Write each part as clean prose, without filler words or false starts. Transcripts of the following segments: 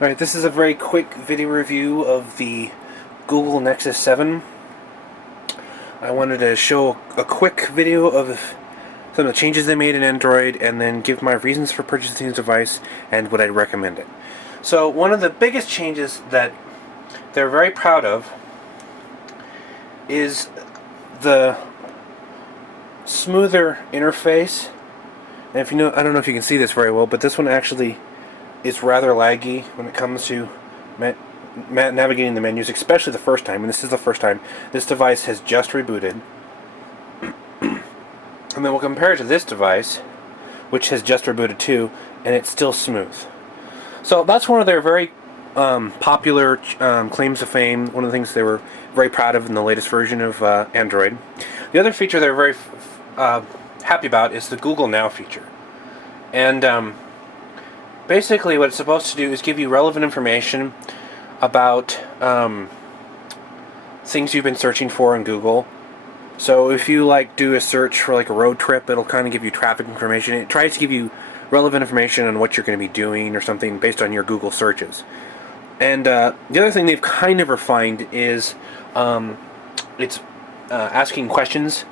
Alright, this is a very quick video review of the Google Nexus 7. I wanted to show a quick video of some of the changes they made in Android and then give my reasons for purchasing this device and would I recommend it. So one of the biggest changes that they're very proud of is the smoother interface. And if you know, I don't know if you can see this very well, but this one actually is rather laggy when it comes to navigating the menus, especially the first time, and this is the first time. This device has just rebooted. And then we'll compare it to this device, which has just rebooted too, and it's still smooth. So that's one of their very popular claims to fame, one of the things they were very proud of in the latest version of Android. The other feature they're very happy about is the Google Now feature. And basically what it's supposed to do is give you relevant information about things you've been searching for in Google. So if you do a search for a road trip, it'll kind of give you traffic information. It tries to give you relevant information on what you're going to be doing or something based on your Google searches. And the other thing they've kind of refined is it's asking questions.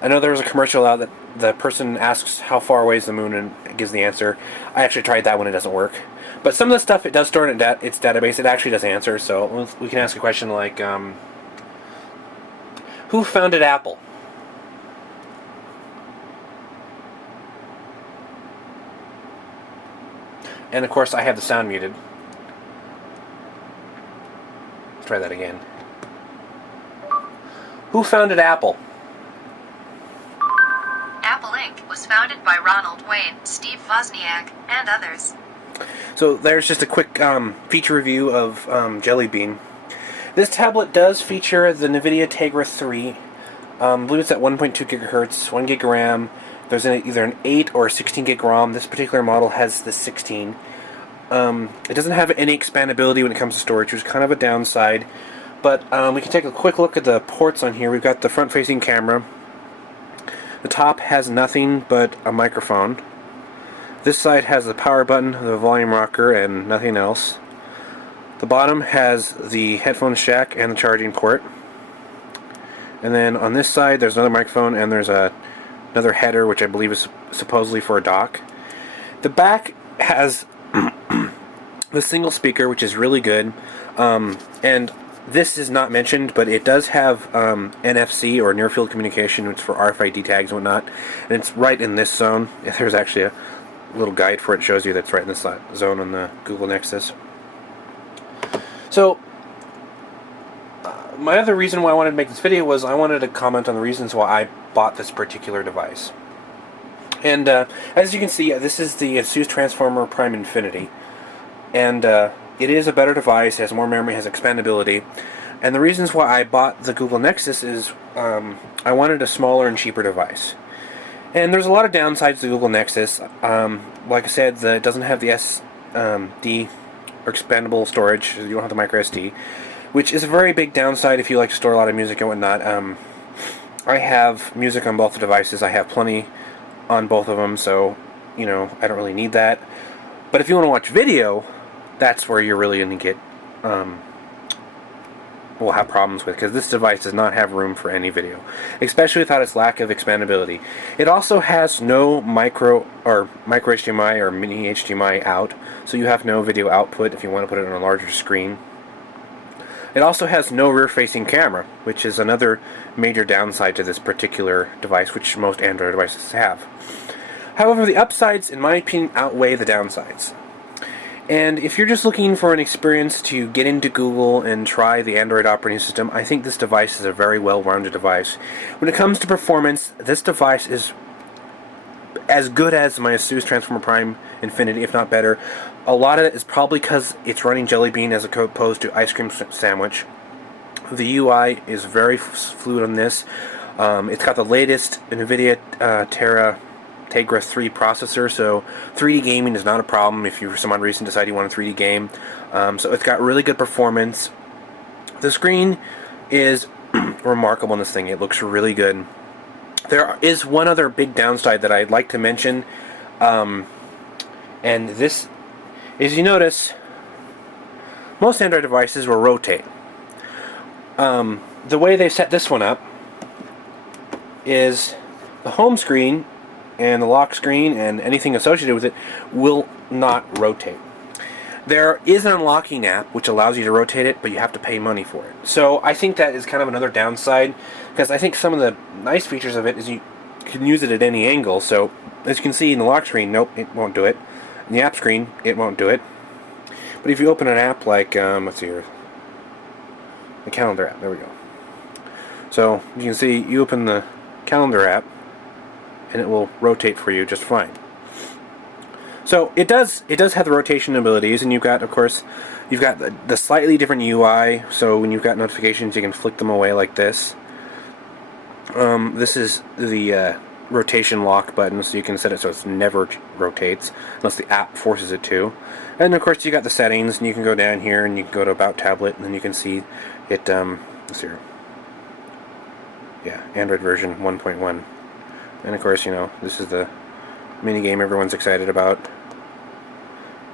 I know there was a commercial out that the person asks how far away is the moon and it gives the answer. I actually tried that one, it doesn't work. But some of the stuff it does store in its database, it actually does answer. So we can ask a question like, who founded Apple? And of course I have the sound muted. Let's try that again. Who founded Apple? Apple Inc. was founded by Ronald Wayne, Steve Wozniak, and others. So there's just a quick feature review of Jelly Bean. This tablet does feature the NVIDIA Tegra 3. I believe it's at 1.2 gigahertz, 1 gig RAM. There's either an 8 or a 16 gig ROM. This particular model has the 16. It doesn't have any expandability when it comes to storage, which is kind of a downside. But we can take a quick look at the ports on here. We've got the front-facing camera. The top has nothing but a microphone. This side has the power button, the volume rocker, and nothing else. The bottom has the headphone jack and the charging port. And then on this side there's another microphone and there's another header, which I believe is supposedly for a dock. The back has the single speaker, which is really good. And this is not mentioned, but it does have NFC, or near field communication, which is for RFID tags and whatnot. And it's right in this zone. There's actually a little guide for it, shows you that's right in this zone on the Google Nexus. So my other reason why I wanted to make this video was I wanted to comment on the reasons why I bought this particular device. And as you can see, this is the ASUS Transformer Prime Infinity. And it is a better device, it has more memory, has expandability. And the reasons why I bought the Google Nexus is I wanted a smaller and cheaper device. And there's a lot of downsides to Google Nexus. Like I said, it doesn't have the SD or expandable storage. You don't have the micro SD, which is a very big downside if you like to store a lot of music and whatnot. I have music on both the devices. I have plenty on both of them, so I don't really need that. But if you want to watch video, that's where you're really going to get will have problems with, because this device does not have room for any video, especially without its lack of expandability. It also has no micro HDMI or mini HDMI out, so you have no video output if you want to put it on a larger screen. It also has no rear-facing camera, which is another major downside to this particular device, which most Android devices have. However, the upsides, in my opinion, outweigh the downsides. And if you're just looking for an experience to get into Google and try the Android operating system, I think this device is a very well-rounded device. When it comes to performance, this device is as good as my ASUS Transformer Prime Infinity, if not better. A lot of it is probably because it's running Jelly Bean as opposed to Ice Cream Sandwich. The UI is very fluid on this. It's got the latest NVIDIA Tegra 3 processor, so 3D gaming is not a problem if you for some odd reason decide you want a 3D game. So it's got really good performance. The screen is remarkable in this thing. It looks really good. There is one other big downside that I'd like to mention, and this is, you notice most Android devices will rotate. The way they set this one up is the home screen and the lock screen and anything associated with it will not rotate. There is an unlocking app which allows you to rotate it, but you have to pay money for it. So I think that is kind of another downside, because I think some of the nice features of it is you can use it at any angle. So as you can see in the lock screen, nope, it won't do it. In the app screen, it won't do it. But if you open an app like, let's see here, the calendar app, there we go. So you can see you open the calendar app and it will rotate for you just fine. So it does have the rotation abilities, and you've got, of course, you've got the slightly different UI. So when you've got notifications, you can flick them away like this. This is the rotation lock button, so you can set it so it never rotates unless the app forces it to. And of course, you got the settings, and you can go down here and you can go to About Tablet, and then you can see it. Let's see here. Yeah, Android version 1.1. And of course, you know, this is the mini game everyone's excited about.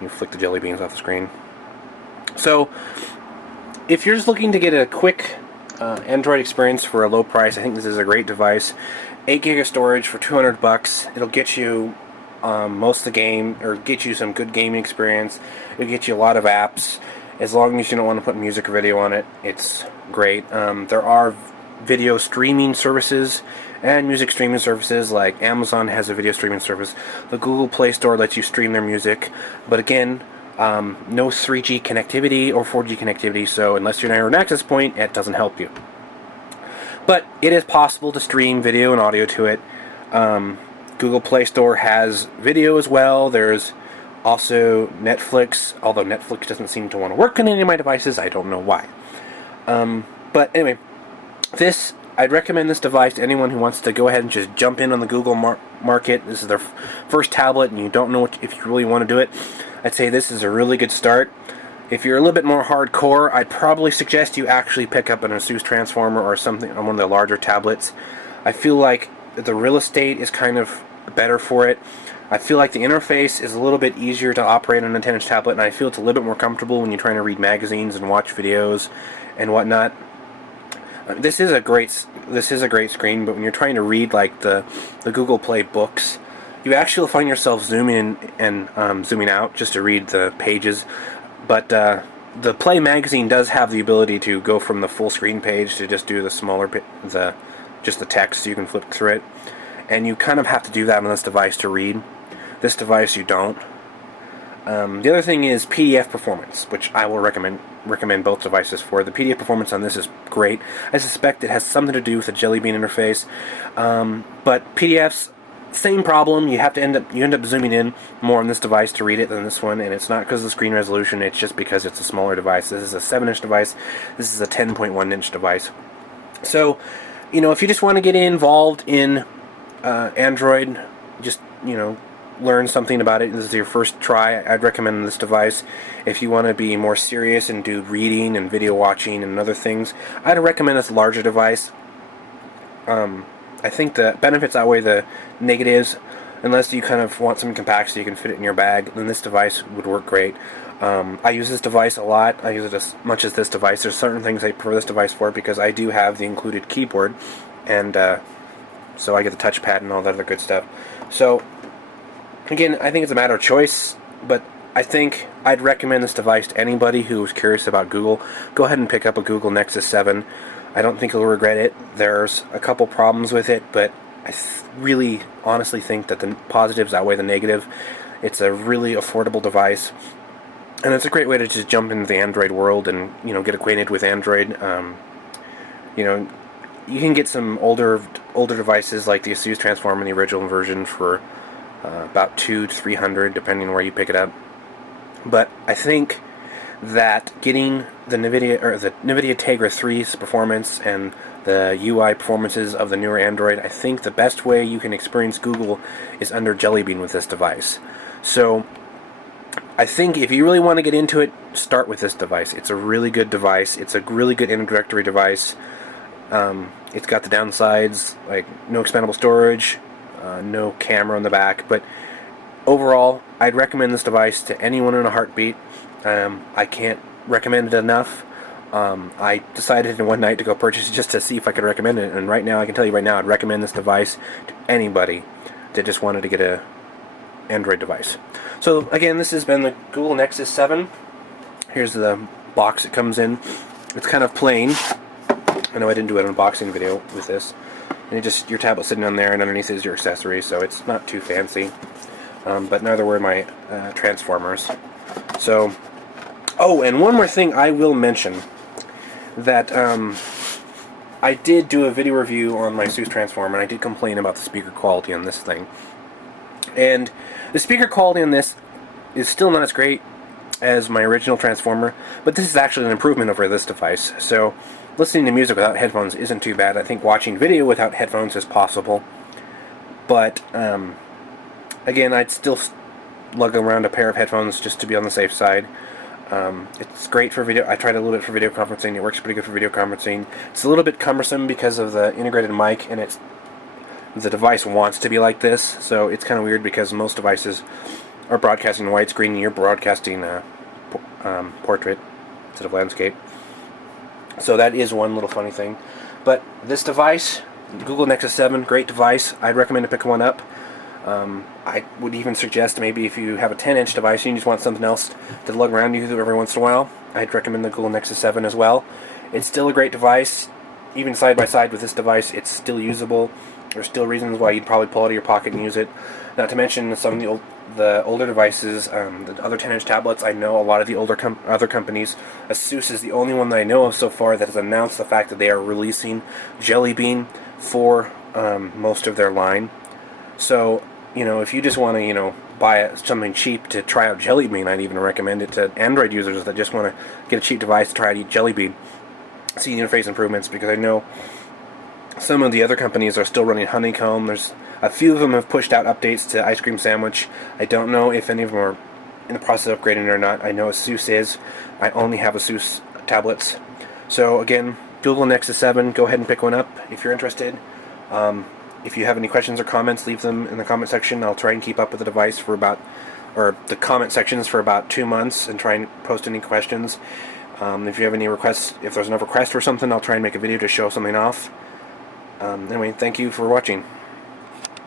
You flick the jelly beans off the screen. So, if you're just looking to get a quick Android experience for a low price, I think this is a great device. 8 gig of storage for $200. It'll get you most of the game, or get you some good gaming experience. It'll get you a lot of apps. As long as you don't want to put music or video on it, it's great. There are video streaming services and music streaming services, like Amazon has a video streaming service. The Google Play Store lets you stream their music, but again, no 3G connectivity or 4G connectivity, so unless you're near an access point, it doesn't help you. But it is possible to stream video and audio to it. Google Play Store has video as well. There's also Netflix, although Netflix doesn't seem to want to work on any of my devices. I don't know why. But anyway, I'd recommend this device to anyone who wants to go ahead and just jump in on the Google market. This is their first tablet and you don't know if you really want to do it. I'd say this is a really good start. If you're a little bit more hardcore, I'd probably suggest you actually pick up an Asus Transformer or something on one of the larger tablets. I feel like the real estate is kind of better for it. I feel like the interface is a little bit easier to operate on a 10-inch tablet, and I feel it's a little bit more comfortable when you're trying to read magazines and watch videos and whatnot. This is a great screen, but when you're trying to read like the Google Play books, you actually find yourself zooming in and zooming out just to read the pages. But the Play magazine does have the ability to go from the full screen page to just do the smaller just the text, so you can flip through it. And you kind of have to do that on this device to read. This device you don't. The other thing is PDF performance, which I will recommend both devices for. The PDF performance on this is great. I suspect it has something to do with the Jelly Bean interface, but PDFs, same problem. You end up zooming in more on this device to read it than this one, and it's not because of the screen resolution. It's just because it's a smaller device. This is a 7-inch device. This is a 10.1-inch device. So, you know, if you just want to get involved in Android, just, you know, learn something about it, this is your first try, I'd recommend this device. If you want to be more serious and do reading and video watching and other things, I'd recommend this larger device. I think the benefits outweigh the negatives. Unless you kind of want something compact so you can fit it in your bag, then this device would work great. I use this device a lot. I use it as much as this device. There's certain things I prefer this device for because I do have the included keyboard, and so I get the touchpad and all that other good stuff. So again, I think it's a matter of choice, but I think I'd recommend this device to anybody who is curious about Google. Go ahead and pick up a Google Nexus 7. I don't think you'll regret it. There's a couple problems with it, but I really honestly think that the positives outweigh the negative. It's a really affordable device, and it's a great way to just jump into the Android world and, you know, get acquainted with Android. You know, you can get some older devices like the Asus Transformer in the original version for about $200 to $300, depending on where you pick it up. But I think that getting the NVIDIA Tegra 3's performance and the UI performances of the newer Android, I think the best way you can experience Google is under Jelly Bean with this device. So I think if you really want to get into it, start with this device. It's a really good device. It's a really good introductory device. It's got the downsides, like no expandable storage, no camera on the back, but overall, I'd recommend this device to anyone in a heartbeat. I can't recommend it enough. I decided in one night to go purchase it just to see if I could recommend it, and right now, I can tell you right now, I'd recommend this device to anybody that just wanted to get a Android device. So again, this has been the Google Nexus 7. Here's the box it comes in. It's kind of plain. I know I didn't do an unboxing video with this. And just your tablet sitting on there, and underneath is your accessories, so it's not too fancy. But neither were my transformers. So, oh, and one more thing I will mention, that I did do a video review on my ASUS transformer, and I did complain about the speaker quality on this thing. And the speaker quality on this is still not as great as my original transformer, but this is actually an improvement over this device. So listening to music without headphones isn't too bad. I think watching video without headphones is possible. But again, I'd still lug around a pair of headphones just to be on the safe side. It's great for video. I tried a little bit for video conferencing. It works pretty good for video conferencing. It's a little bit cumbersome because of the integrated mic, and the device wants to be like this, so it's kind of weird because most devices are broadcasting widescreen and you're broadcasting portrait instead of landscape. So that is one little funny thing. But this device, Google Nexus 7, great device. I'd recommend to pick one up. I would even suggest maybe if you have a 10-inch device and you just want something else to lug around you every once in a while, I'd recommend the Google Nexus 7 as well. It's still a great device. Even side by side with this device, it's still usable. There's still reasons why you'd probably pull it out of your pocket and use it. Not to mention some of the older devices, the other 10-inch tablets. I know a lot of the other companies. ASUS is the only one that I know of so far that has announced the fact that they are releasing Jelly Bean for most of their line. So, if you just want to, buy something cheap to try out Jelly Bean, I'd even recommend it to Android users that just want to get a cheap device to try out Jelly Bean. See interface improvements, because I know some of the other companies are still running Honeycomb. There's a few of them have pushed out updates to Ice Cream Sandwich. I don't know if any of them are in the process of upgrading it or not. I know ASUS is. I only have ASUS tablets. So again, Google Nexus 7, go ahead and pick one up if you're interested. If you have any questions or comments, leave them in the comment section. I'll try and keep up with the device or the comment sections for about 2 months and try and post any questions. If you have any requests, if there's another request or something, I'll try and make a video to show something off. Anyway, thank you for watching.